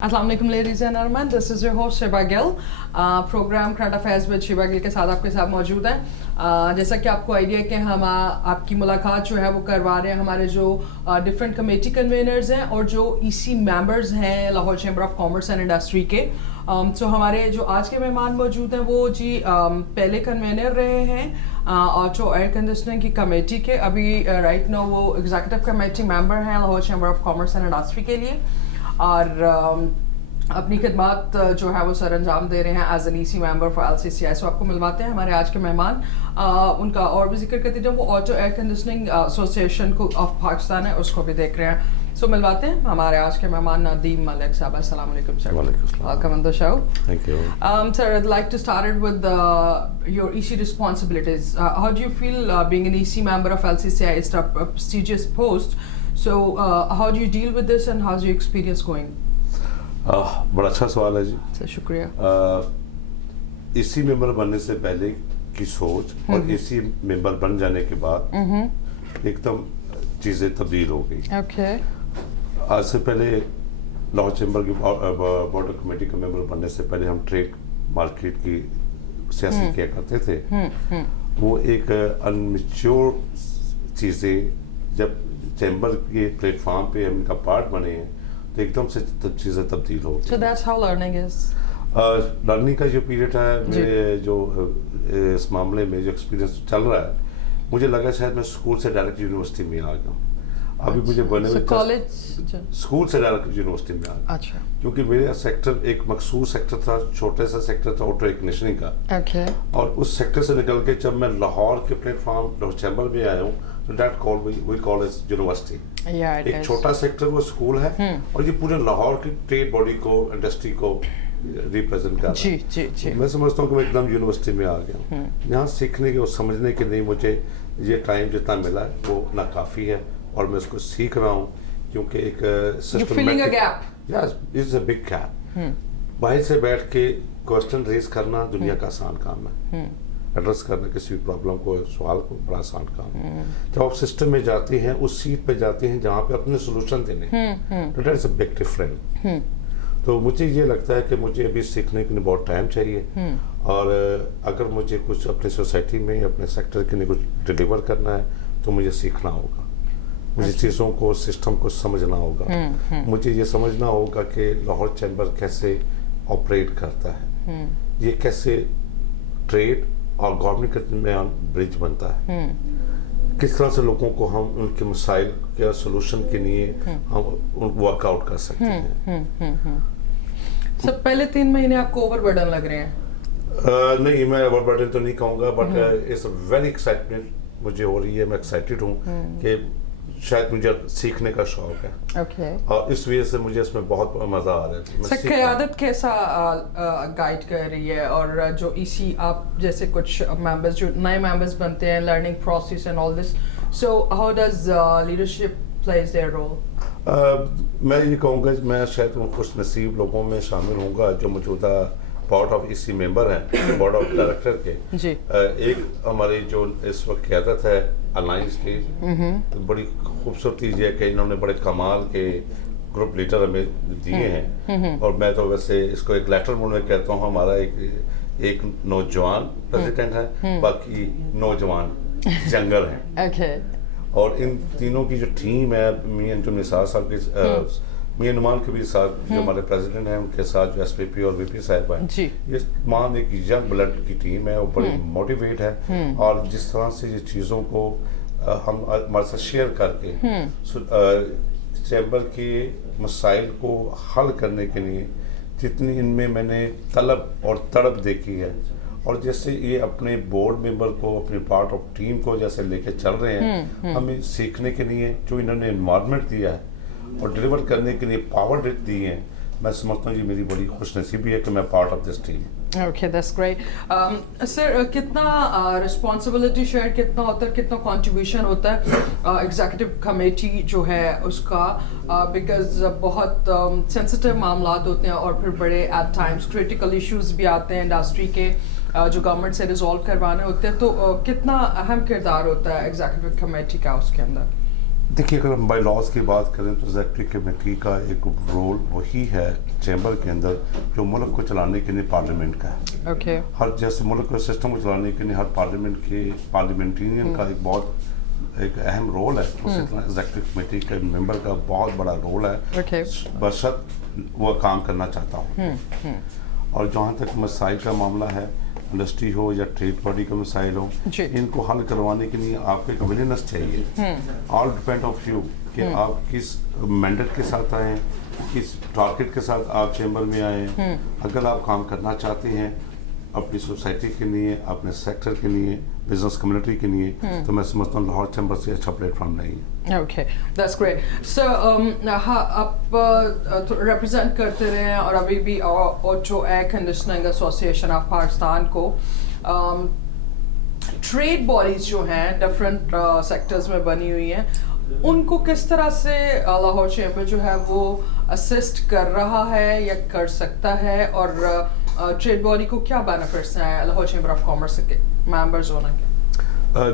अस्सलाम वालेकुम ladies and gentleman, this is your host Shiba Gill. Program current affairs with Shiba Gill के साथ आपके साथ मौजूद है। जैसा कि आपको आइडिया है कि हम आपकी मुलाकात जो है वो करवा रहे हैं हमारे जो डिफरेंट कमेटी कन्वेनर्स हैं और जो ईसी मेंबर्स हैं Lahore chamber of commerce and industry के। तो हमारे जो आज के मेहमान मौजूद हैं वो जी पहले कन्वेनर रहे हैं ऑटो एयर कंडीशनिंग की कमेटी के, अभी राइट नाउ वो एग्जीक्यूटिव कमेटी मेंबर हैं Lahore chamber of commerce and industry के लिए और अपनी खिदमत जो है वो सर अंजाम दे रहे हैं as an EC member for LCCI। So आपको मिलवाते हैं हमारे आज के मेहमान। उनका और भी जिक्र करते हैं, वो auto air conditioning association of Pakistan है, उसको भी देख रहे हैं। सो मिलवाते हैं हमारे आज के मेहमान नदीम मलिक साहब। अस्सलाम वालेकुम sir. Welcome on the show. Thank you. Sir, I'd like to start it with your EC responsibilities. How do you feel being an EC member of LCCI? It's a prestigious post. So how do you deal with this and how's your experience going? बड़ा अच्छा सवाल है जी sir शुक्रिया। EC member बनने से पहले की सोच और EC मेंबर बन जाने के बाद एकदम चीज़ें तब्दील हो गई। ओके। आज से पहले लाहौर चैम्बर की बोर्ड कमेटी का मेंबर बनने से पहले हम ट्रेड मार्केट की सियासत किया करते थे। वो एक अनमेच्योर चीज़ें जब चैम्बर के प्लेटफॉर्म पे हम इनका पार्ट बने हैं तो एकदम से चीज़ें तब्दील हो गई। So that's how learning is. Learning का जो पीरियड है, मेरे जो इस मामले में जो एक्सपीरियंस चल रहा है, मुझे लगा शायद मैं स्कूल से डायरेक्ट यूनिवर्सिटी में आ गया। अभी मुझे बने हुए कॉलेज स्कूल से डायरेक्ट यूनिवर्सिटी में आ गया। अच्छा। क्योंकि मेरा सेक्टर एक मखसूस सेक्टर था, छोटा सा सेक्टर था ऑटो एयर कंडीशनिंग का। ओके। और उस सेक्टर से निकल के जब मैं लाहौर के प्लेटफॉर्म लाहौर चैम्बर में आया हूँ तो that call we call is university. एक छोटा सेक्टर वो स्कूल है और ये पूरे लाहौर की ट्रेड बॉडी को, इंडस्ट्री को रिप्रेजेंट कर रहा है। जी जी जी। मैं समझता हूँ कि मैं एकदम यूनिवर्सिटी में आ गया हूँ। यहाँ सीखने के और समझने के लिए मुझे ये टाइम जितना मिला है वो ना काफ़ी है और मैं उसको सीख रहा हूँ क्योंकि एक इज अ बिग गैप। बाहर से बैठ के क्वेश्चन रेज करना दुनिया का आसान काम है। एड्रेस करना किसी भी प्रॉब्लम को, सवाल को, बड़ा आसान काम है। जब आप सिस्टम में जाते हैं, उस सीट पे जाते हैं जहाँ पे अपने सोल्यूशन देने तो that is a big different. तो मुझे ये लगता है कि मुझे अभी सीखने के लिए बहुत टाइम चाहिए और अगर मुझे कुछ अपनी सोसाइटी में, अपने सेक्टर के लिए कुछ डिलीवर करना है तो मुझे सीखना होगा। मुझे चीज़ों को, सिस्टम को समझना होगा। मुझे ये समझना होगा कि लाहौर चैम्बर कैसे ऑपरेट करता है, ये कैसे ट्रेड और गवर्नमेंट के दरमियान ब्रिज बनता है, किस तरह से लोगों को हम उनके मसाइल के सोल्यूशन के लिए हम वर्कआउट कर सकते हैं। सब पहले 3 महीने आपको ओवरबर्डन लग रहे हैं? नहीं, मैं ओवरबर्डन तो नहीं कहूँगा, बट इट्स वेरी एक्साइटमेंट मुझे हो रही है। मैं एक्साइटेड हूँ कि शायद मुझे सीखने का शौक है। ओके। और इस वजह से मुझे इसमें बहुत मजा आ रहा है। सर क़यादत कैसा गाइड कर रही है और जो EC आप जैसे कुछ मेंबर्स जो नए मेंबर्स बनते हैं, learning process and all this, so how does leadership plays their role? मैं ये कहूँगा मैं शायद उन खुश नसीब लोगों में शामिल होऊंगा जो मौजूदा बोर्ड ऑफ EC मेंबर हैं, बोर्ड ऑफ डायरेक्टर के। जी। एक हमारी जो इस वक्त क़यादत है अलायंस की, तो बड़ी खूबसूरत चीज़ है कि इन्होंने बड़े कमाल के ग्रुप लीडर हमें दिए हैं। और मैं तो वैसे इसको एक लेटर मोड में कहता हूँ, हमारा एक नौजवान प्रेसिडेंट है, बाकी नौजवान जंगल हैं। ओके। और इन तीनों की जो टीम है, मियां जो निसार साहब के, मियां नुमान के भी साथ जो हमारे प्रेसिडेंट हैं, उनके साथ जो SPP और VP साहब हैं, ये मान एक यंग ब्लड की टीम है, वो बड़ी मोटिवेट है। और जिस तरह से ये चीज़ों को हम हमारे साथ शेयर करके चैम्बर के मसाइल को हल करने के लिए जितनी इनमें मैंने तलब और तड़प देखी है, और जैसे ये अपने बोर्ड मेंबर को, अपने पार्ट ऑफ टीम को जैसे लेके चल रहे हैं, हमें सीखने के लिए जो इन्होंने एनवायरनमेंट दिया है और डिलीवर करने के लिए पावर दी है, मैं समझता हूँ ये मेरी बड़ी खुशनसीबी है कि मैं part of this team. Okay, that's great. Sir कितना रिस्पॉन्सिबिलिटी शेयर कितना होता है, कितना कंट्रीब्यूशन होता है एग्जीक्यूटिव कमेटी जो है उसका, बिकॉज बहुत सेंसिटिव मामला होते हैं और फिर बड़े एट टाइम्स क्रिटिकल इश्यूज भी आते हैं इंडस्ट्री के जो गवर्नमेंट से रिजॉल्व करवाने होते हैं, तो कितना अहम किरदार होता है एग्जीक्यूटिव कमेटी का उसके अंदर? देखिए, अगर हम बाई लॉज की बात करें तो एग्जीक्यूटिव कमेटी का एक रोल वही है चैम्बर के अंदर जो मुल्क को चलाने के लिए पार्लियामेंट का है। ओके हर जैसे मुल्क के सिस्टम को चलाने के लिए हर पार्लियामेंटेरियन का एक अहम रोल है, उसी तरह एग्जीक्यूटिव कमेटी के मेंबर का बहुत बड़ा रोल है, ओके बशर्ते वो काम करना चाहता हूँ। और जहाँ तक मसाइल का मामला है, इंडस्ट्री हो या ट्रेड बॉडी का मसाइल हो, इनको हल करवाने के लिए आपको एक विलियनेस चाहिए। ऑल डिपेंड ऑफ यू कि आप किस मैंडेट के साथ आए हैं, किस टारगेट के साथ आप चैम्बर में आए हैं। अगर आप काम करना चाहते हैं अपनी सोसाइटी के लिए, अपने सेक्टर के लिए, बिजनेस कम्युनिटी के लिए, तो मैं समझता हूँ लाहौर चैम्बर से अच्छा प्लेटफॉर्म नहीं है। Okay that's great sir. आप रिप्रेजेंट करते रहे हैं और अभी भी ओचो air conditioning association of Pakistan को ट्रेड बॉडीज जो हैं डिफरेंट सेक्टर्स में बनी हुई हैं, उनको किस तरह से लाहौर चैम्बर जो है वो असिस्ट कर रहा है या कर सकता है, और ट्रेड बॉडी को क्या बेनिफिट्स हैं लाहौर चैम्बर ऑफ कॉमर्स के मेंबर्स होने के?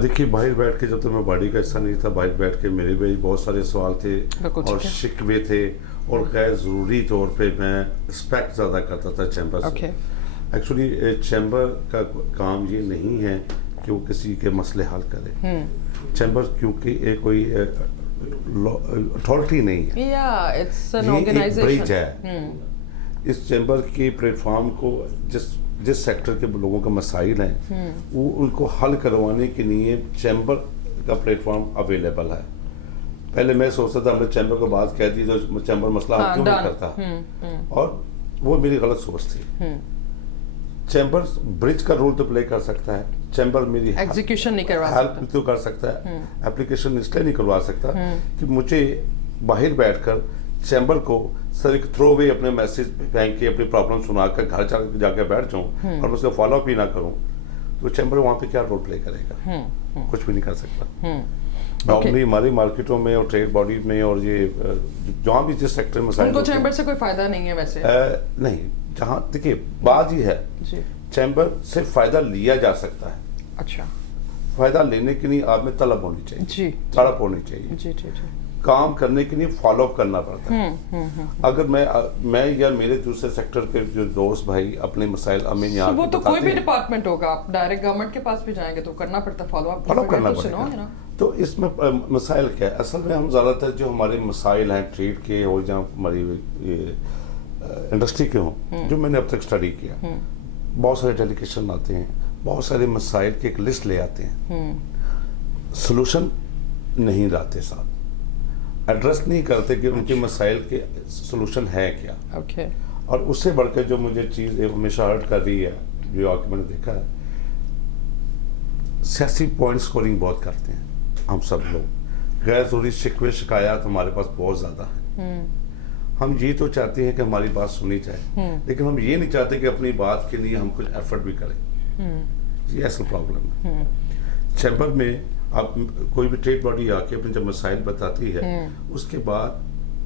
देखिए, बाहर बैठ के जब तक मैं बॉडी का हिस्सा नहीं था, बाहर बैठ के मेरे भी बहुत सारे सवाल थे और शिकवे थे, और गैर ज़रूरी तौर पे मैं एक्सपेक्ट ज़्यादा करता था चैम्बर से। एक्चुअली चैम्बर का काम ये नहीं है कि वो किसी के मसले हल करे। चैम्बर क्योंकि एक कोई अथॉरिटी नहीं है, ये एक ब्रिज है। इस चैम्बर के प्लेटफॉर्म को जिस सेक्टर के लोगों का मसाइल हैं वो उनको हल करवाने के लिए चैम्बर का प्लेटफॉर्म अवेलेबल है। पहले मैं सोचता था हमने चैम्बर को बात कह दी तो चैम्बर मसला क्यों नहीं करता, और वो मेरी गलत सोच थी। चैम्बर ब्रिज का रोल तो प्ले कर सकता है, चैम्बर मेरी एग्जीक्यूशन नहीं करवा हेल्प तो कर सकता है, एप्लीकेशन इसलिए नहीं करवा सकता कि मुझे बाहर बैठकर चैम्बर को सर एक थ्रो वे अपने मैसेज फेंक के अपनी प्रॉब्लम सुनाकर घर जाके बैठ जाऊं और उसका फॉलो अप ही ना करूं, तो चैम्बर वहाँ पे क्या रोल प्ले करेगा? कुछ भी नहीं कर सकता। नॉर्मली हमारी मार्केटों में और ट्रेड बॉडी में और ये जहाँ भी जिस सेक्टर में उनको चैम्बर से कोई फायदा नहीं है वैसे? नहीं, जहाँ देखिए बात ही है चैम्बर से फायदा लिया जा सकता है। अच्छा, फायदा लेने के लिए आप में तलब होनी चाहिए, तड़प होनी चाहिए, काम करने के लिए फॉलो अप करना पड़ता है। अगर मैं या मेरे दूसरे सेक्टर के जो दोस्त भाई अपने मसाइल हमें यहाँ वो तो कोई भी डिपार्टमेंट होगा, आप डायरेक्ट गवर्नमेंट के पास भी जाएंगे तो करना पड़ता है, फॉलो अप करना पड़ेगा। तो इसमें मसाइल क्या है? असल में हम ज़्यादातर जो हमारे मसाइल हैं ट्रेड के हो या हमारी इंडस्ट्री के हों, जो मैंने अब तक स्टडी किया, बहुत सारे डेलीगेशन आते हैं, बहुत सारे मसाइल की एक लिस्ट ले आते हैं, सोल्यूशन नहीं लाते साथ, एड्रेस नहीं करते कि उनके मसाइल के सोल्यूशन है क्या। और उससे बढ़कर जो मुझे चीज़ हमेशा हर्ट कर रही है, जो आके मैंने देखा है, सियासी पॉइंट स्कोरिंग बहुत करते हैं हम सब लोग। गैर जरूरी शिकवे शिकायत हमारे पास बहुत ज़्यादा है। हम ये तो चाहते हैं कि हमारी बात सुनी जाए, लेकिन हम ये नहीं चाहते कि अपनी बात के लिए हम कुछ एफर्ट भी करें। ये असल प्रॉब्लम है। चैम्बर में आप कोई भी ट्रेड बॉडी आके अपने जब मसाइल बताती है, उसके बाद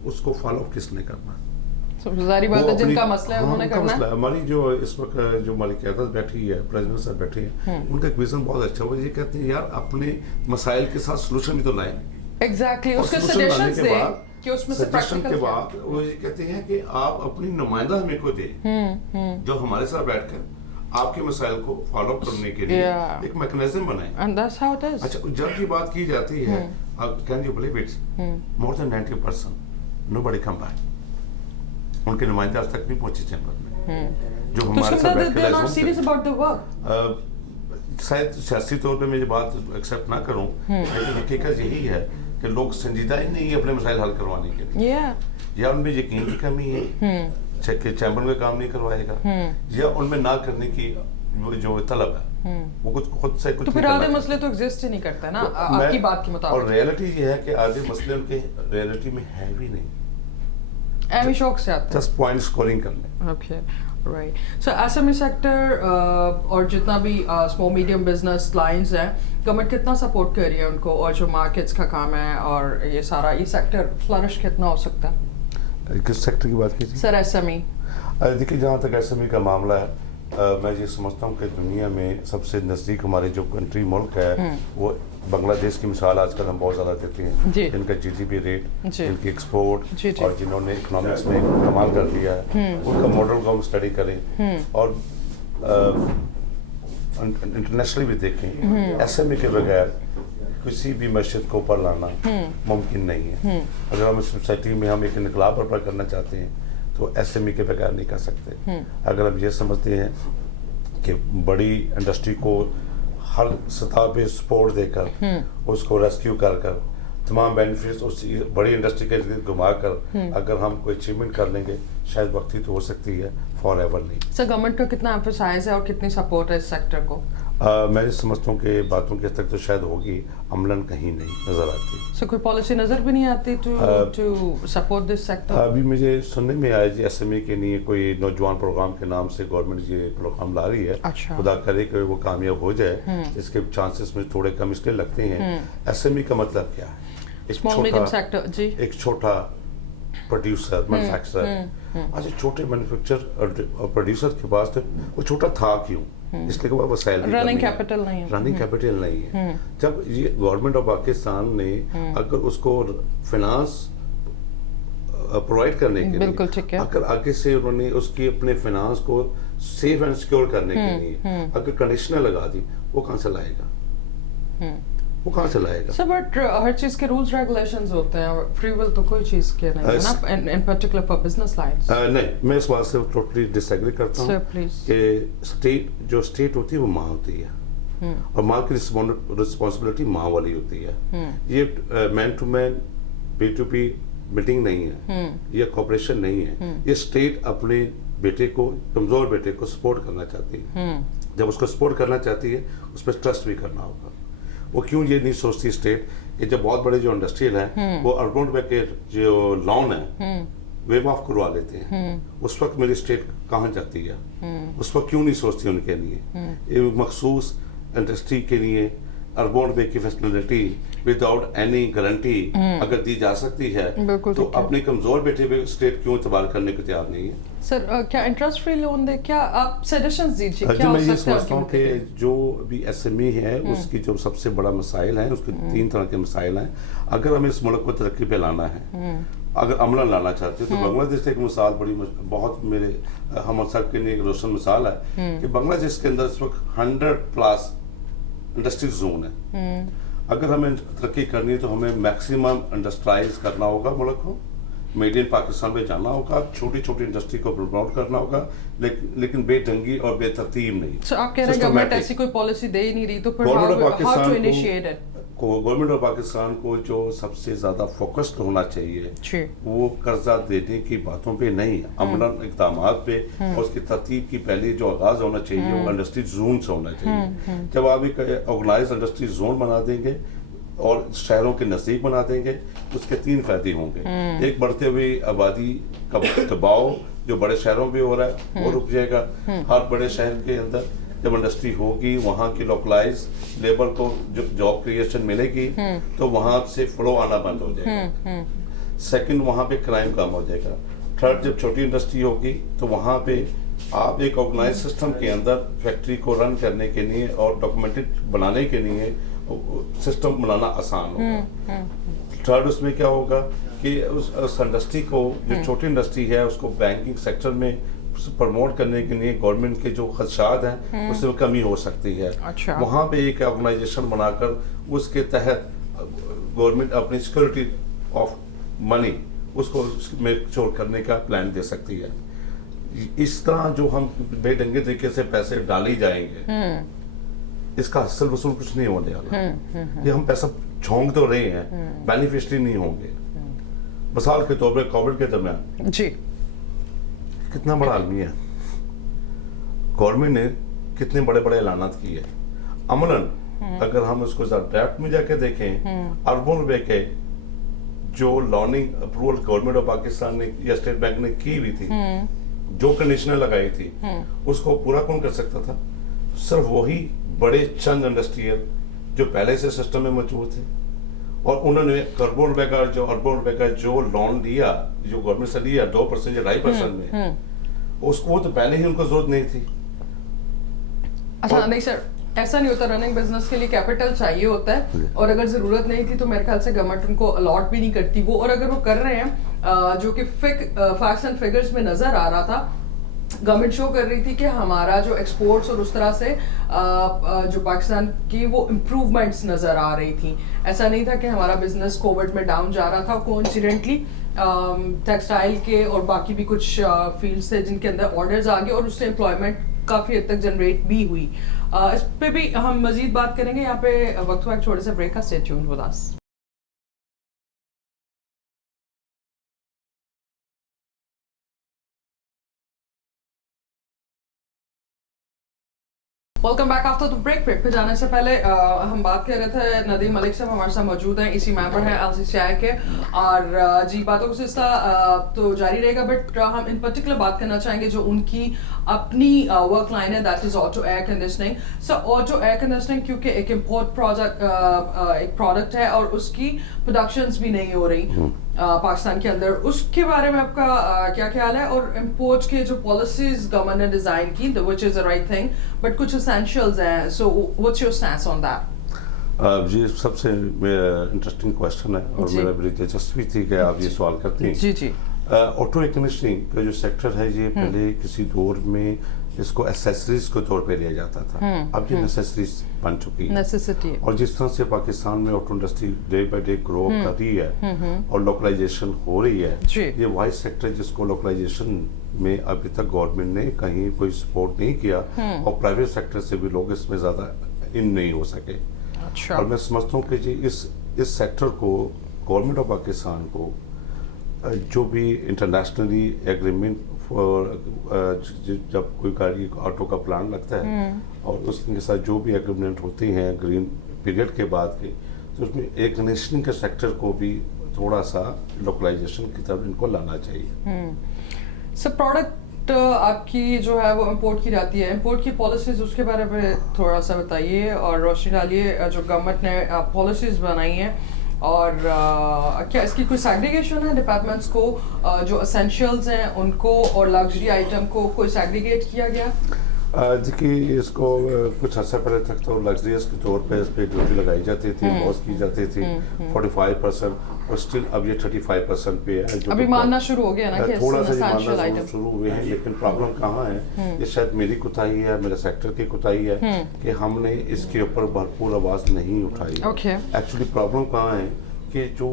उसको फॉलो किसने करना? जारी बात है, जिनका मसला है उन्होंने करना है। हमारी जो इस वक्त जो हमारी क़यादत बैठी है, प्रेसिडेंट साहब बैठे हैं, उनका एक विजन बहुत अच्छा, वो ये कहते हैं यार अपने मसाइल के साथ सोल्यूशन भी तो लाएं। एग्जैक्टली, उसके सजेशंस दें कि उसमें से प्रैक्टिकल के बाद वो ये कहते हैं कि आप अपनी नुमाइंदा हमें को दें जो हमारे साथ बैठकर आपके मसाइल को फॉलो करने के लिए एक मैकेनिज्म बनाएं। And that's how it is. अच्छा, जब ये बात की जाती है, can you believe it, more than 90% nobody come back. उनके नुमाइंदे आज तक नहीं पहुंचे चैम्बर में, जो हमारे साथ बैठ शायद सियासी तौर पे मैं ये बात एक्सेप्ट ना करूं, लेकिन हकीकत यही है कि लोग संजीदा ही नहीं है अपने मसाइल हल करवाने के लिए, या उनमें यकीन की कमी है कि चैम्बर में काम नहीं करवाएगा, या उनमें ना करने की जो तलब है वो कुछ खुद से कुछ, तो फिर आधे मसले तो एग्जिस्ट ही नहीं करते ना, आपकी बात के मुताबिक। और रियलिटी ये है कि आधे मसले उनके रियलिटी में है भी नहीं, एमी शौक से आते हैं, जस्ट पॉइंट स्कोरिंग करने। Okay, right. So SME sector और जितना भी स्मॉल मीडियम बिजनेस लाइंस हैं, गवर्नमेंट कितना सपोर्ट कर रही है उनको, और जो मार्केट्स का काम है और ये सारा, ये सेक्टर फ्लरिश कितना हो सकता है? किस सेक्टर की बात कीजिए सर? एसएमई। देखिए, जहाँ तक एसएमई का मामला है, मैं ये समझता हूँ कि दुनिया में सबसे नज़दीक हमारे जो कंट्री मुल्क है वो बांग्लादेश की मिसाल आजकल हम बहुत ज़्यादा देते हैं। इनका जीडीपी रेट, इनकी एक्सपोर्ट और जिन्होंने इकोनॉमिक्स में कमाल कर लिया है, उनका मॉडल को हम स्टडी करें और इंटरनेशनली भी देखें। एसएमई के बगैर किसी भी मस्जिद को ऊपर लाना मुमकिन नहीं है। अगर हम सोसाइटी में हम एक इनकलाब बर्पा करना चाहते हैं तो एसएमई के बगैर नहीं कर सकते। अगर हम ये समझते हैं कि बड़ी इंडस्ट्री को हर सतह पे सपोर्ट देकर उसको रेस्क्यू कर तमाम बेनिफिट्स उस बड़ी इंडस्ट्री के इर्द घुमा कर अगर हम कोई अचीवमेंट कर लेंगे, शायद वक्ती तो हो सकती है, फॉर एवर नहीं। सर, गवर्नमेंट का कितना एम्फसाइज है और कितनी सपोर्ट है इस सेक्टर को? मैं समझता हूँ कि बातों के तक तो शायद होगी, अमलन कहीं नहीं नजर आती। सो कोई पॉलिसी नजर भी नहीं आती टू सपोर्ट दिस सेक्टर? अभी मुझे सुनने में आया जी एसएमई के लिए कोई नौजवान प्रोग्राम के नाम से गवर्नमेंट ये प्रोग्राम ला रही है। अच्छा। खुदा करे कि वो कामयाब हो जाए, इसके चांसेस में थोड़े कम इसलिए लगते हैं। एसएमई का मतलब क्या है? एक छोटा प्रोड्यूसर, मैन्युफैक्चरर। अच्छा, छोटे मैन्युफैक्चरर और प्रोड्यूसर के पास तो वो छोटा था क्यों? इसलिए वो सैलरी रनिंग कैपिटल नहीं है। रनिंग कैपिटल नहीं है। जब ये गवर्नमेंट ऑफ पाकिस्तान ने अगर उसको फाइनेंस प्रोवाइड करने के लिए अगर आगे से उन्होंने उसकी अपने फाइनेंस को सेफ एंड सिक्योर करने के लिए अगर कंडीशनर लगा दी, वो कहाँ से लाएगा? वो कहाँ से लाएगा? सर, बट हर चीज के रूल्स रेगुलेशंस होते हैं, फ्री विल तो कोई चीज के नहीं है ना, इन पर्टिकुलर फॉर बिजनेस लाइंस। नहीं, मैं इस बात से टोटली डिसएग्री करता हूँ कि स्टेट होती है वो माँ होती है और माँ की रिस्पॉन्सिबिलिटी माँ वाली होती है। ये man to man B2B meeting नहीं है, ये कॉर्पोरेशन नहीं है। ये स्टेट अपने बेटे को, कमजोर बेटे को सपोर्ट करना चाहती है। जब उसको सपोर्ट करना चाहती है, उस पर ट्रस्ट भी करना होगा। वो क्यों ये नहीं सोचती स्टेट कि जब बहुत बड़े जो इंडस्ट्रियल हैं वो अर्बन बैंक के जो लोन है वेव ऑफ करवा लेते हैं, उस वक्त मेरी स्टेट कहाँ जाती है? उस वक्त क्यों नहीं सोचती उनके लिए? एक मखसूस इंडस्ट्री के लिए अर्बन बैंक की फैसिलिटी विदाउट एनी गारंटी अगर दी जा सकती है तो अपने कमजोर बेटे पे स्टेट क्यों इतबार करने को तैयार नहीं है? सर, क्या इंटरेस्ट फ्री लोन दे? क्या आप सजेशंस दीजिए, क्या मैं हो ये सकता है? समझता हूँ कि जो भी एसएमई है उसकी जो सबसे बड़ा मसाइल है, उसके 3 तरह के मसाइल हैं। अगर हमें इस मुल्क को तरक्की पे लाना है, अगर अमला लाना चाहते हैं तो बांग्लादेश एक मिसाल बहुत मेरे हम सब के लिए एक रोशन मिसाल है कि बांग्लादेश के अंदर इस वक्त 100+ इंडस्ट्रियल जोन है। अगर हमें तरक्की करनी है तो हमें मैक्सिमम इंडस्ट्राइज करना होगा, मुल्क को मेड इन पाकिस्तान में जाना होगा, छोटी छोटी इंडस्ट्री को प्रमोट करना होगा, लेकिन बेढंगी और बेतरतीब नहीं। So, आप कह रहे हैं गवर्नमेंट ऐसी कोई पॉलिसी दे ही नहीं रही, तो फिर how to initiate it? Government of Pakistan को जो सबसे ज्यादा फोकस्ड होना चाहिए वो कर्जा देने की बातों पे नहीं, अमलन इक़दामात पे और उसकी तरतीब की पहले जो आगाज होना चाहिए वो इंडस्ट्री जोन से होना चाहिए। जब आप एक ऑर्गेनाइज इंडस्ट्री जोन बना देंगे और शहरों के नजदीक बना देंगे, उसके 3 फायदे होंगे। एक, बढ़ते हुए आबादी का दबाव जो बड़े शहरों पे हो रहा है वो रुक जाएगा। हर बड़े शहर के अंदर जब इंडस्ट्री होगी, वहाँ की लोकलाइज लेबर को जो जॉब क्रिएशन मिलेगी तो वहाँ से फ्लो आना बंद हो जाएगा। सेकंड, वहाँ पे क्राइम कम हो जाएगा। थर्ड, जब छोटी इंडस्ट्री होगी तो वहाँ पे आप एक ऑर्गेनाइज सिस्टम के अंदर फैक्ट्री को रन करने के लिए और डॉक्यूमेंटेड बनाने के लिए सिस्टम बनाना आसान होगा। थर्ड, उसमें क्या होगा कि उस इंडस्ट्री को, जो छोटी इंडस्ट्री है, उसको बैंकिंग सेक्टर में प्रमोट करने के लिए गवर्नमेंट के जो खदशात हैं उसमें कमी हो सकती है। अच्छा। वहाँ पे एक ऑर्गेनाइजेशन बनाकर उसके तहत गवर्नमेंट अपनी सिक्योरिटी ऑफ मनी उसको मेच्योर करने का प्लान दे सकती है। इस तरह जो हम बेढंगे तरीके से पैसे डाले जाएंगे, इसका असल वसूल कुछ नहीं होने वाला। ये हम पैसा झोंक तो रहे हैं, बेनिफिशियरी नहीं होंगे। मिसाल के तौर पर कोविड के दरमियान जी कितना बड़ा आदमी है, गवर्नमेंट ने कितने बड़े बड़े ऐलानात किए। अमलन अगर हम उसको डेप्थ में जाके देखें, अरबों रुपए के जो loaning approval government of Pakistan ने या स्टेट बैंक ने की हुई थी, जो कंडीशनर लगाई थी, उसको पूरा कौन कर सकता था? सिर्फ वही बड़े चंद इंडस्ट्रियल जो पहले से सिस्टम में मौजूद थे। और उन्होंने अरबों रुपए का जो लोन लिया, जो गवर्नमेंट से लिया 2% या 2.5% में, उसको तो पहले ही उनको जरूरत नहीं थी। अच्छा नहीं सर, ऐसा नहीं होता, रनिंग बिजनेस के लिए कैपिटल चाहिए होता है, और अगर जरूरत नहीं थी तो मेरे ख्याल से गवर्नमेंट उनको अलॉट भी नहीं करती वो, और अगर वो कर रहे हैं जो कि फैक्ट्स एंड फिगर्स में नजर आ रहा था, गवर्नमेंट शो कर रही थी कि हमारा जो एक्सपोर्ट्स और उस तरह से जो पाकिस्तान की वो इम्प्रूवमेंट्स नज़र आ रही थी। ऐसा नहीं था कि हमारा बिजनेस कोविड में डाउन जा रहा था। कोइंसिडेंटली टेक्सटाइल के और बाकी भी कुछ फील्ड्स थे जिनके अंदर ऑर्डर्स आ गए और उससे एम्प्लॉयमेंट काफ़ी हद तक जनरेट भी हुई। इस पे भी हम मजीद बात करेंगे। यहाँ पे वक्त हुआ एक छोटे से ब्रेक का, stay tuned with us. Welcome back after the break. पे जाने से पहले हम बात कर रहे थे, नदीम मलिक साहब हमारे साथ मौजूद हैं, इसी मेंबर हैं LCCI के, और जी बातों का सिलसिला तो जारी रहेगा, बट हम इन पर्टिकुलर बात करना चाहेंगे जो उनकी अपनी वर्क लाइन है, that is auto air conditioning. So auto air conditioning क्योंकि एक इम्पोर्ट प्रोडक्ट है और उसकी प्रोडक्शंस भी नहीं हो रही पाकिस्तान के अंदर, उसके बारे में आपका क्या ख्याल है? और इम्पोर्ट के जो पॉलिसीज गवर्नमेंट ने डिजाइन की, which is the right thing, but कुछ एसेंशियल्स हैं, so what's your stance on that? जी सबसे इंटरेस्टिंग क्वेश्चन है और मेरा बड़ी दिलचस्पी थी कि आप ये सवाल करती हैं। जी जी। ऑटो एयर कंडीशनिंग का जो सेक्टर है ये पहले किसी दौर में इसको एसेसरीज के तौर पे लिया जाता था, अब ये नेसेसरीज बन चुकी है, नेसेसिटी। और जिस तरह से पाकिस्तान में auto industry day by day grow कर रही है और लोकलाइजेशन हो रही है, ये वाइड सेक्टर जिसको लोकलाइजेशन में अभी तक गवर्नमेंट ने कहीं कोई सपोर्ट नहीं किया और प्राइवेट सेक्टर से भी लोग इसमें ज्यादा इन नहीं हो सके। अच्छा। और मैं समझता हूँ कि जी इस सेक्टर को गवर्नमेंट ऑफ पाकिस्तान को जो भी इंटरनेशनली एग्रीमेंट जब कोई गाड़ी ऑटो का प्लान लगता है और उसके साथ जो भी एग्रीमेंट होते हैं ग्रीन पीरियड के बाद के, तो उसमें एयर कंडीशनिंग के सेक्टर को भी थोड़ा सा लोकलाइजेशन की तरफ इनको लाना चाहिए। सब प्रोडक्ट आपकी जो है वो इंपोर्ट की जाती है, इंपोर्ट की पॉलिसीज उसके बारे में थोड़ा सा बताइए और रोशनी डालिए। जो गवर्नमेंट ने पॉलिसीज बनाई हैं और क्या इसकी कोई सेग्रीगेशन है डिपार्टमेंट्स को, जो एसेंशियल्स हैं उनको और लग्जरी आइटम को कोई सेग्रीगेट किया गया? देखिए इसको कुछ अर्सा पहले तक तो लग्जरियस के तौर पे इस पर ड्यूटी लगाई जाती थी, लॉस की जाती थी 45%, और स्टिल अब ये 35% पे है। जो अभी मानना शुरू हो गया ना कि थोड़ा सा मानना शुरू हुए हैं, लेकिन प्रॉब्लम कहाँ है, ये शायद मेरी कोताही है, मेरे सेक्टर की कोताही है कि हमने इसके ऊपर भरपूर आवाज नहीं उठाई। एक्चुअली प्रॉब्लम कहाँ है कि जो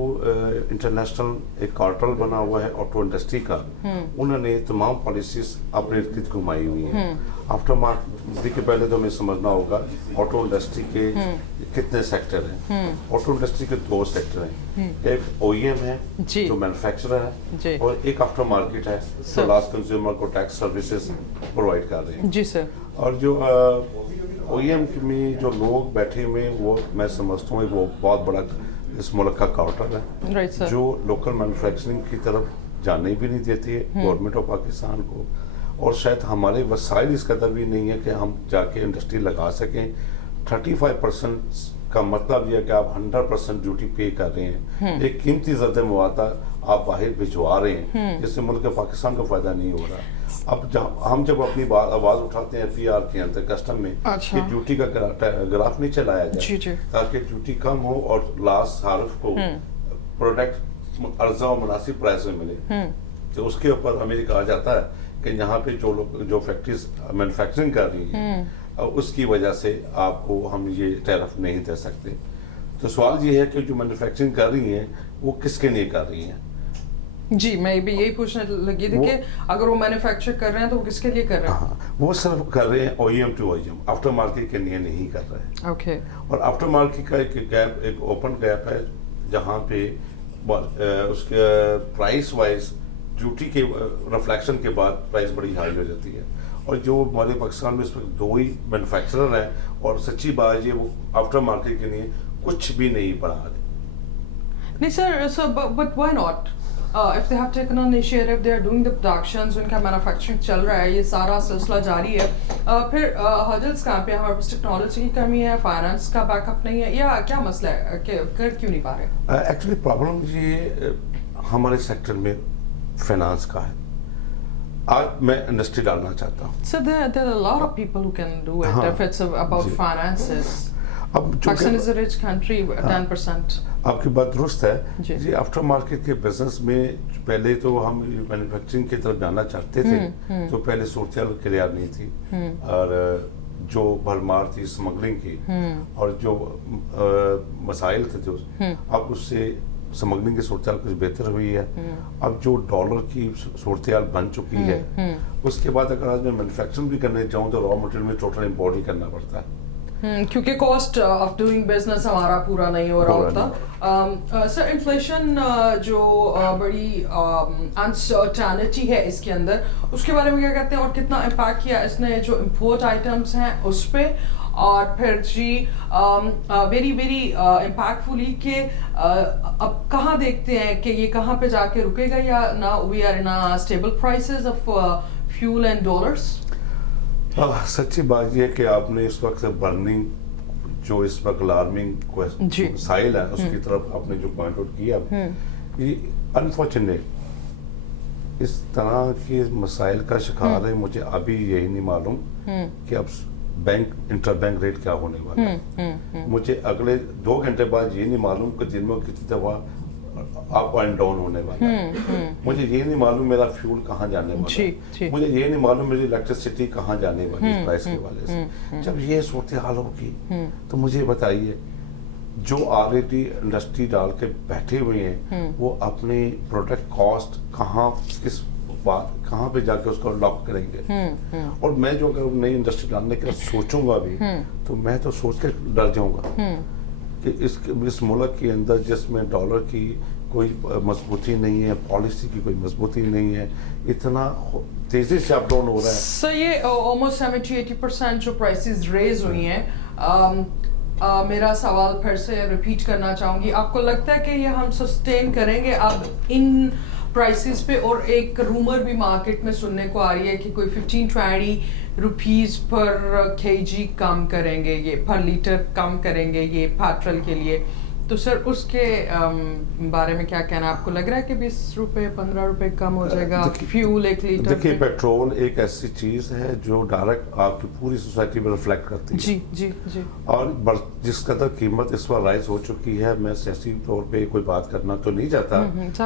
इंटरनेशनल एक कार्टेल बना हुआ है ऑटो इंडस्ट्री का, उन्होंने तमाम पॉलिसीज अपने इर्द घुमाई हुई हैं। आफ्टर मार्केट के पहले तो हमें समझना होगा ऑटो इंडस्ट्री के कितने सेक्टर हैं। ऑटो इंडस्ट्री के दो सेक्टर हैं, एक OEM है जो मैन्युफैक्चरर है, और एक आफ्टर मार्केट है जो लास्ट कंज्यूमर को टैक्स सर्विसेज प्रोवाइड कर रहे हैं। जी सर। और जो OEM में जो लोग बैठे हुए वो मैं समझता हूँ वो बहुत बड़ा इस मुल्क का कार्टेल है, जो लोकल मैन्युफैक्चरिंग की तरफ जाने भी नहीं देती है गवर्नमेंट ऑफ पाकिस्तान को, और शायद हमारे वसाइल इस कदर भी नहीं है कि हम जाके इंडस्ट्री लगा सकें। 35% का मतलब यह कि आप 100% ड्यूटी पे कर रहे हैं, एक कीमती ज़द मुआता आप बाहर भिजवा रहे हैं, जिससे मुल्क पाकिस्तान को फायदा नहीं हो रहा। अब हम जब अपनी आवाज उठाते हैं PR के अंदर कस्टम में कि ड्यूटी का ग्राफ नीचे लाया जाए ताकि ड्यूटी कम हो और लास्ट सार्फ को प्रोडक्ट अर्जा और मुनासिब प्राइस में मिले, तो उसके ऊपर हमें कहा जाता है कि यहाँ पे जो लोग जो फैक्ट्रीज मैन्युफैक्चरिंग कर रही हैं उसकी वजह से आपको हम ये टैरिफ नहीं दे सकते। तो सवाल ये है कि जो मैन्युफैक्चरिंग कर रही हैं वो किसके लिए कर रही हैं? जी मैं भी यही पूछने लगी थी कि अगर वो मैन्युफैक्चर कर रहे हैं तो वो किसके लिए कर रहे हैं? वो सिर्फ कर रहे हैं OEM to OEM, after market के लिए नहीं कर रहे हैं। ओके। और आफ्टर मार्केट का एक गैप, एक ओपन गैप है जहाँ पे उसके प्राइस वाइज ड्यूटी के रिफ्लेक्शन के बाद प्राइस बड़ी हाई हो जाती है, और जो हमारे पाकिस्तान में इस वक्त 2 ही मैन्युफैक्चरर हैं और सच्ची बात ये वो आफ्टर मार्केट के लिए कुछ भी नहीं बढ़ा रहे। नहीं sir, but why not? If they have taken an initiative, they are doing the productions, उनका मैन्युफैक्चरिंग चल रहा है, ये सारा सिलसिला जारी है, फिर हर्डल्स कहाँ पे? हमारे पास टेक्नोलॉजी की कमी है, फाइनेंस का बैकअप नहीं है, या क्या मसला है, कर क्यों नहीं पा रहे? एक्चुअली प्रॉब्लम ये हमारे सेक्टर में फाइनेंस का है। आज मैं इंडस्ट्री डालना चाहता हूँ. So there are a lot of people who can do it if it's about ji. finances. अब Pakistan is a rich country, 10%. आपकी बात दुरुस्त है जी. जी. आफ्टर मार्केट के बिजनेस में पहले तो हम मैन्युफैक्चरिंग की तरफ जाना चाहते थे, तो पहले सूरत क्लियर नहीं थी, और जो भरमार थी स्मगलिंग की, और जो मसाइल थे जो, अब उससे स्मगलिंग की सूरत कुछ बेहतर हुई है. अब जो डॉलर की सूरत बन चुकी है, उसके बाद अगर आज मैं मैन्युफैक्चरिंग भी करने जाऊँ तो रॉ मटेरियल में टोटल इम्पोर्ट ही करना पड़ता है. क्योंकि कॉस्ट ऑफ डूइंग बिजनेस हमारा पूरा नहीं हो रहा होता. सर इन्फ्लेशन जो बड़ी अनसर्टेनिटी है इसके अंदर, उसके बारे में क्या कहते हैं, और कितना इम्पैक्ट किया इसने जो इम्पोर्ट आइटम्स हैं उस पे, और फिर जी वेरी वेरी इम्पैक्टफुली कि अब कहाँ देखते हैं कि ये कहाँ पे जाके रुकेगा, या ना we are in stable prices of fuel and dollars. सच्ची बात यह कि आपने इस वक्त बर्निंग जो इस वक्त अलार्मिंग साइल है उसकी तरफ आपने जो पॉइंट आउट किया, ये अनफॉर्चुनेट इस तरह के मसाइल का शिकार है. मुझे अभी यही नहीं मालूम कि अब बैंक इंटर बैंक रेट क्या होने वाला है. मुझे अगले 2 घंटे बाद ये नहीं मालूम कि दिन में कितनी दफा अप एंड डाउन होने वाला है. मुझे ये नहीं मालूम मेरा फ्यूल कहाँ जाने वाला है. मुझे ये नहीं मालूम मेरी इलेक्ट्रिसिटी कहाँ जाने वाली है प्राइस के वाले से. जब ये सूरत हाल होगी तो मुझे बताइए, जो ऑलरेडी इंडस्ट्री डाल के बैठे हुए हैं वो अपनी प्रोडक्ट कॉस्ट कहाँ पे जाके उसको लॉक करेंगे. और मैं जो अगर नई इंडस्ट्री डालने का सोचूंगा भी, तो मैं तो सोच के डर जाऊंगा कि इस मुल्क के अंदर जिसमें डॉलर की कोई मजबूती नहीं है, पॉलिसी की कोई मजबूती नहीं है, इतना तेजी से अप डाउन हो रहा है. सर ये ऑलमोस्ट 70-80% जो प्राइसेस रेज हुई हैं, मेरा सवाल फिर से रिपीट करना चाहूंगी, आपको लगता है कि ये हम सस्टेन करेंगे अब इन प्राइसेस पे? और एक रूमर भी मार्केट में सुनने को आ रही है कि कोई 15-20 रुपीस पर केजी कम करेंगे, ये पर लीटर कम करेंगे ये पेट्रोल के लिए. तो सर उसके बारे में क्या कहना, आपको लग रहा है कि 20 रुपए 15 रुपए कम हो जाएगा फ्यूल 1 लीटर? देखिए, पेट्रोल एक ऐसी चीज है जो डायरेक्ट आपकी पूरी सोसाइटी में रिफ्लेक्ट करती है. जी जी जी. और जिस कदर कीमत इस बार राइज हो चुकी है, मैं सियासी तौर पे कोई बात करना तो नहीं चाहता,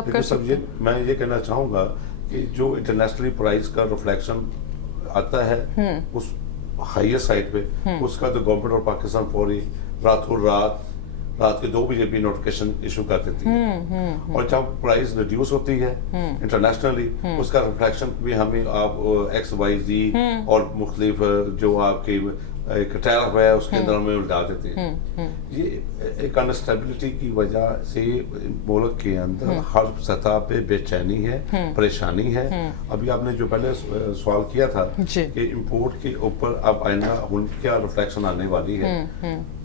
लेकिन सब ये मैं ये कहना चाहूंगा कि जो इंटरनेशनली प्राइस का रिफ्लेक्शन आता है उस हाईयर साइड पे, उसका तो गवर्नमेंट ऑफ पाकिस्तान फौरी रात के 2 बजे भी नोटिफिकेशन इशू कर देती है. और जब प्राइस रिड्यूस होती है इंटरनेशनली, उसका रिफ्लेक्शन भी हमें आप XYZ और मुख्तलिफ जो आपके एक टैरिफ है उसके अंदर हमें डाल देते हैं. ये एक अनस्टेबिलिटी की वजह से मुल्क के अंदर हर सतह पे बेचैनी है, परेशानी है. अभी आपने जो पहले सवाल किया था कि इंपोर्ट के ऊपर अब आइंदा क्या रिफ्लेक्शन आने वाली है.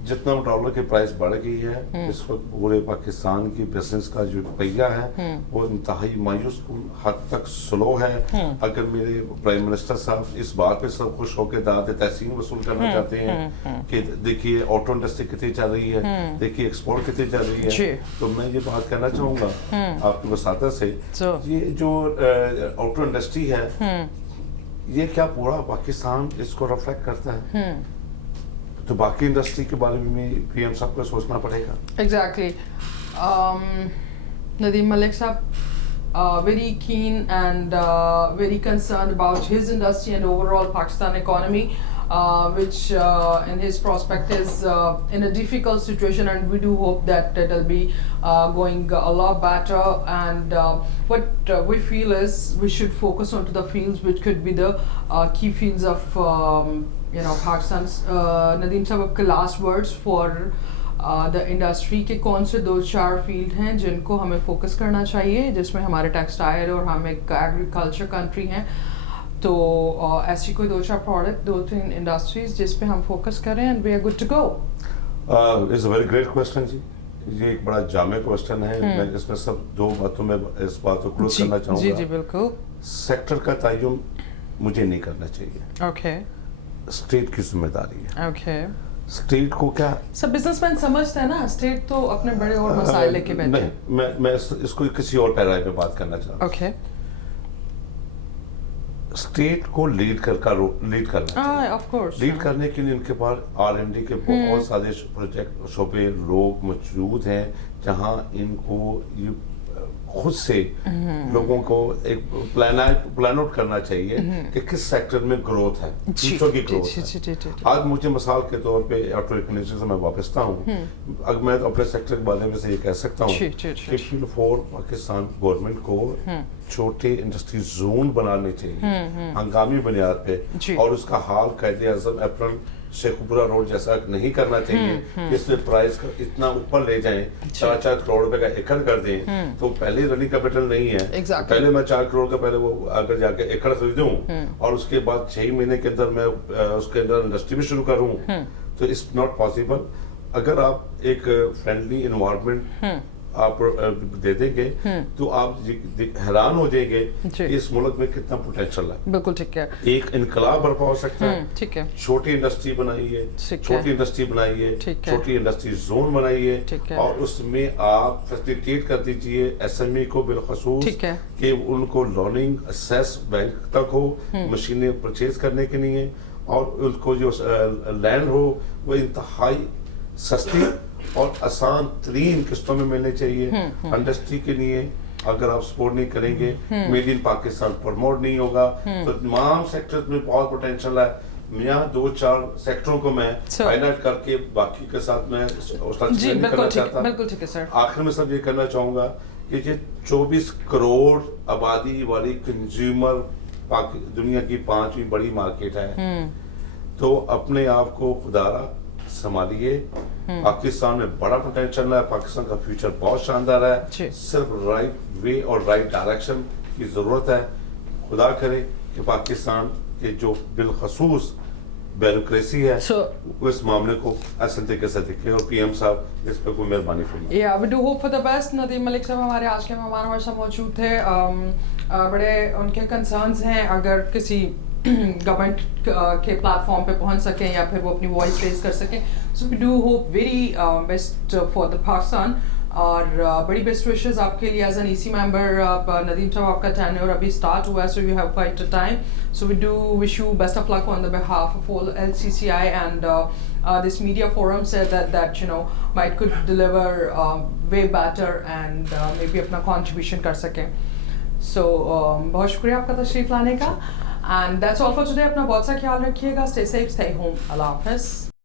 जितना डॉलर की प्राइस बढ़ गई है, इस वक्त पूरे पाकिस्तान की बिजनेस का जो पहिया है वो इंतहाई मायूस हद तक स्लो है. अगर मेरे प्राइम मिनिस्टर साहब इस बात पे सब खुश होकर दाद तहसीन वसूल करना चाहते हैं कि देखिए ऑटो इंडस्ट्री कितनी चल रही है, देखिए एक्सपोर्ट कितनी चल रही है, तो मैं ये बात कहना चाहूंगा आपकी वसाता से, ये जो ऑटो इंडस्ट्री है ये क्या पूरा पाकिस्तान इसको रिफ्लेक्ट करता है? तो बाकी इंडस्ट्री के बारे में PM साहब को सोचना पड़ेगा. एग्जैक्टली. नदीम मलिक साहब, very keen and very concerned about his industry and overall Pakistan economy, which in his prospect is in a difficult situation, and we do hope that it will be going a lot better. And what we feel is we should focus on to the fields which could be the key fields of Pakistan's. Nadeem साहब, आपके last words for the industry के कौन से 2-4 field हैं जिनको हमें focus करना चाहिए, जिसमें हमारे टेक्सटाइल और हम एक एग्रीकल्चर कंट्री हैं, तो ऐसी कोई 2-4 प्रोडक्ट 2-3 इंडस्ट्रीज जिस पे हम फोकस करें and we are good to go? It's a very great question जी. ये एक बड़ा जामे क्वेश्चन है. मैं इसमें सब 2 बातों में इस बात को क्लोज करना चाहूँगा. जी जी बिल्कुल. सेक्टर का तय्युम मुझे नहीं करना चाहिए. ओके. स्टेट की जिम्मेदारी है. ओके. स्टेट को क्या सब बिजनेसमैन समझते हैं ना, स्टेट तो अपने बड़े और मसाइल लेके बैठे हैं. मैं इसको किसी और पैराग्राफ में बात करना चाहता हूँ. ओके. स्टेट को लीड करना चाहिए। ऑफ कोर्स लीड करने के लिए उनके पास R&D के बहुत सारे प्रोजेक्ट शोबे लोग मौजूद हैं जहां इनको ये खुद से लोगों को एक प्लान आउट करना चाहिए कि किस सेक्टर में ग्रोथ है, फ्यूचर की ग्रोथ है। आज मुझे मिसाल के तौर पे ऑटो इंडस्ट्री से मैं वापसता हूँ, अगर मैं अपने सेक्टर के बारे में से ये कह सकता हूँ कि फॉर पाकिस्तान गवर्नमेंट को छोटे इंडस्ट्री जोन बनाने चाहिए हंगामी बुनियाद पे, और उसका हाल कायदे आज़म अप्रैल शेखपुरा रोड जैसा नहीं करना चाहिए जिसमें प्राइस का इतना ऊपर ले जाएं, 4-4 करोड़ रुपए का एकड़ कर दें। तो पहले रनिंग कैपिटल नहीं है, पहले मैं 4 करोड़ का पहले वो अगर जाके एकड़ खरीदूं और उसके बाद 6 महीने के अंदर मैं उसके अंदर इंडस्ट्री भी शुरू करूं, तो इट्स नॉट पॉसिबल। अगर आप एक फ्रेंडली एनवायरनमेंट आप दे देंगे तो आप हैरान हो जाएंगे इस मुल्क में कितना पोटेंशियल है। बिल्कुल ठीक है, एक इनकलाब बर्पा हो सकता है। ठीक है, छोटी इंडस्ट्री बनाइए, छोटी इंडस्ट्री बनाइए, छोटी इंडस्ट्री जोन बनाइए और उसमें आप फैसिलिटेट कर दीजिए SME को बिलखसूस कि उनको लोनिंग एक्सेस बैंक तक हो मशीनें परचेज करने के लिए, और उनको जो लैंड हो वो इंतहाई सस्ती और आसान तरीन किस्तों में मिलने चाहिए। इंडस्ट्री के लिए अगर आप सपोर्ट नहीं करेंगे, मेड इन पाकिस्तान प्रमोट नहीं होगा, तो तमाम सेक्टर्स में बहुत पोटेंशियल है। यहाँ 2-4 सेक्टरों को मैं हाईलाइट करके बाकी के साथ मैं करना चाहता। आखिर में सब ये करना चाहूंगा कि ये 24 करोड़ आबादी वाली कंज्यूमर दुनिया की 5वीं बड़ी मार्केट है, तो अपने आप को खुदारा संभालिए। पाकिस्तान में बड़ा पोटेंशियल है, पाकिस्तान का फ्यूचर बहुत शानदार है, सिर्फ राइट वे और राइट डायरेक्शन की जरूरत है। खुदा करे कि पाकिस्तान के जो बिलखसूस ब्यूरोक्रेसी है वो इस मामले को ऐसे तरीके से देखे और PM साहब इस पर कोई मेहरबानी फरमाए। या we do hope for the best. Nadeem Malik sahab हमारे आज के मेहमान हमारे साथ मौजूद थे। बड़े उनके कंसर्न्स हैं, अगर किसी गवर्नमेंट के प्लेटफॉर्म पे पहुंच सकें या फिर वो अपनी वॉइस रेज कर सकें, so we do hope very best for the Pakistan, और बड़ी बेस्ट विशेस आपके लिए as an EC member. Nadeem sahab आपका टेन्योर अभी स्टार्ट हुआ है, so you have quite a time, so we do wish you best of luck on the behalf of all LCCI and this media forum said that you know might could deliver way better and maybe अपना contribution कर सकें। So बहुत शुक्रिया आपका तशरीफ लाने का, and that's all for today। अपना बहुत सा ख्याल रखिएगा, stay safe, stay home, अल्लाह हाफ़िज़।